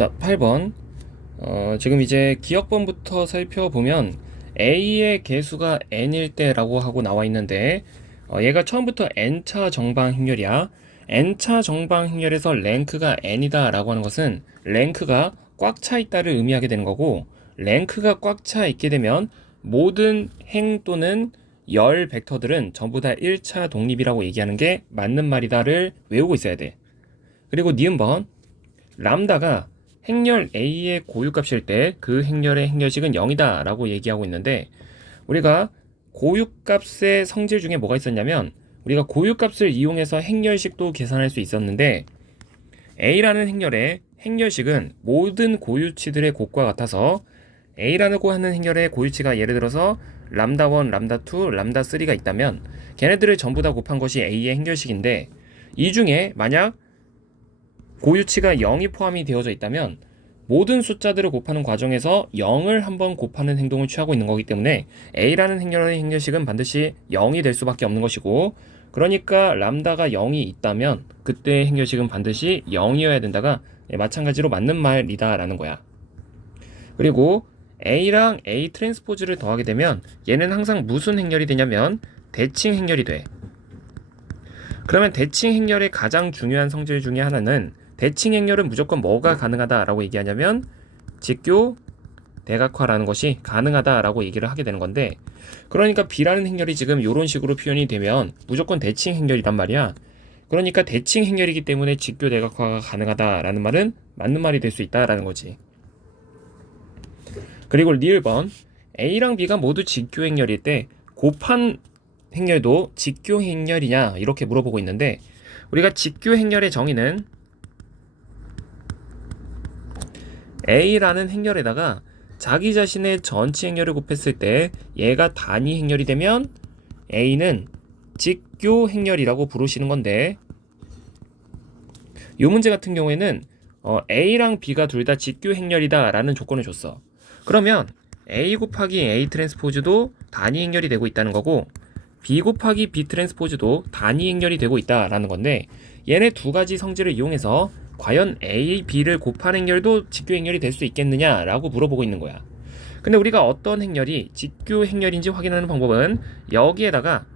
자, 8번. 어, 지금 이제 기억번부터 살펴보면 A의 개수가 n일 때라고 하고 나와 있는데 어, 얘가 처음부터 n차 정방 행렬이야. n차 정방 행렬에서 랭크가 n이다 라고 하는 것은 랭크가 꽉 차 있다를 의미하게 되는 거고 랭크가 꽉 차 있게 되면 모든 행 또는 열 벡터들은 전부 다 1차 독립이라고 얘기하는 게 맞는 말이다를 외우고 있어야 돼. 그리고 니은번 람다가 행렬 A의 고유값일 때 그 행렬의 행렬식은 0이다 라고 얘기하고 있는데 우리가 고유값의 성질 중에 뭐가 있었냐면 우리가 고유값을 이용해서 행렬식도 계산할 수 있었는데 A라는 행렬의 행렬식은 모든 고유치들의 곱과 같아서 A라고 하는 행렬의 고유치가 예를 들어서 람다 1, 람다 2, 람다 3가 있다면 걔네들을 전부 다 곱한 것이 A의 행렬식인데 이 중에 만약 고유치가 0이 포함이 되어져 있다면 모든 숫자들을 곱하는 과정에서 0을 한번 곱하는 행동을 취하고 있는 거기 때문에 A라는 행렬의 행렬식은 반드시 0이 될 수밖에 없는 것이고 그러니까 람다가 0이 있다면 그때의 행렬식은 반드시 0이어야 된다가 마찬가지로 맞는 말이다라는 거야. 그리고 A랑 A 트랜스포즈를 더하게 되면 얘는 항상 무슨 행렬이 되냐면 대칭 행렬이 돼. 그러면 대칭 행렬의 가장 중요한 성질 중에 하나는 대칭 행렬은 무조건 뭐가 가능하다라고 얘기하냐면 직교 대각화라는 것이 가능하다라고 얘기를 하게 되는 건데 그러니까 B라는 행렬이 지금 이런 식으로 표현이 되면 무조건 대칭 행렬이란 말이야. 그러니까 대칭 행렬이기 때문에 직교 대각화가 가능하다라는 말은 맞는 말이 될 수 있다라는 거지. 그리고 리을번 A랑 B가 모두 직교 행렬일 때 곱한 행렬도 직교 행렬이냐 이렇게 물어보고 있는데 우리가 직교 행렬의 정의는 A라는 행렬에다가 자기 자신의 전치 행렬을 곱했을 때 얘가 단위 행렬이 되면 A는 직교 행렬이라고 부르시는 건데 이 문제 같은 경우에는 어, A랑 B가 둘 다 직교 행렬이다 라는 조건을 줬어. 그러면 A 곱하기 A 트랜스포즈도 단위 행렬이 되고 있다는 거고 B 곱하기 B 트랜스포즈도 단위 행렬이 되고 있다라는 건데 얘네 두 가지 성질을 이용해서 과연 A, B를 곱한 행렬도 직교 행렬이 될 수 있겠느냐라고 물어보고 있는 거야. 근데 우리가 어떤 행렬이 직교 행렬인지 확인하는 방법은 여기에다가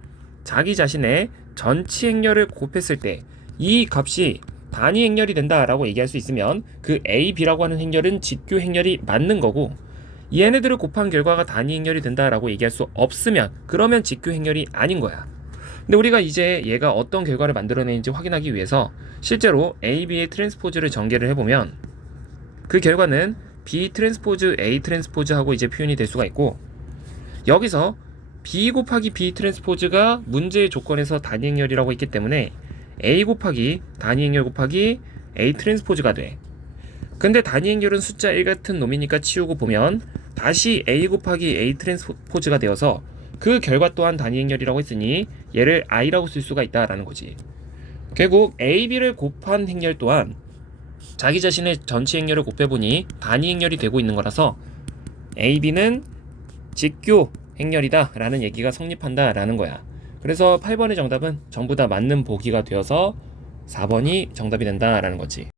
자기 자신의 전치 행렬을 곱했을 때 이 값이 단위 행렬이 된다라고 얘기할 수 있으면 그 A, B라고 하는 행렬은 직교 행렬이 맞는 거고 얘네들을 곱한 결과가 단위 행렬이 된다라고 얘기할 수 없으면 그러면 직교 행렬이 아닌 거야. 근데 우리가 이제 얘가 어떤 결과를 만들어내는지 확인하기 위해서 실제로 A, B의 트랜스포즈를 전개를 해보면 그 결과는 B 트랜스포즈 A 트랜스포즈하고 이제 표현이 될 수가 있고 여기서 B 곱하기 B 트랜스포즈가 문제의 조건에서 단위 행렬이라고 있기 때문에 A 곱하기 단위 행렬 곱하기 A 트랜스포즈가 돼. 근데 단위 행렬은 숫자 1 같은 놈이니까 치우고 보면 다시 A 곱하기 A 트랜스포즈가 되어서 그 결과 또한 단위 행렬이라고 했으니 얘를 i라고 쓸 수가 있다라는 거지. 결국 a, b를 곱한 행렬 또한 자기 자신의 전체 행렬을 곱해보니 단위 행렬이 되고 있는 거라서 a, b는 직교 행렬이다 라는 얘기가 성립한다 라는 거야. 그래서 8번의 정답은 전부 다 맞는 보기가 되어서 4번이 정답이 된다 라는 거지.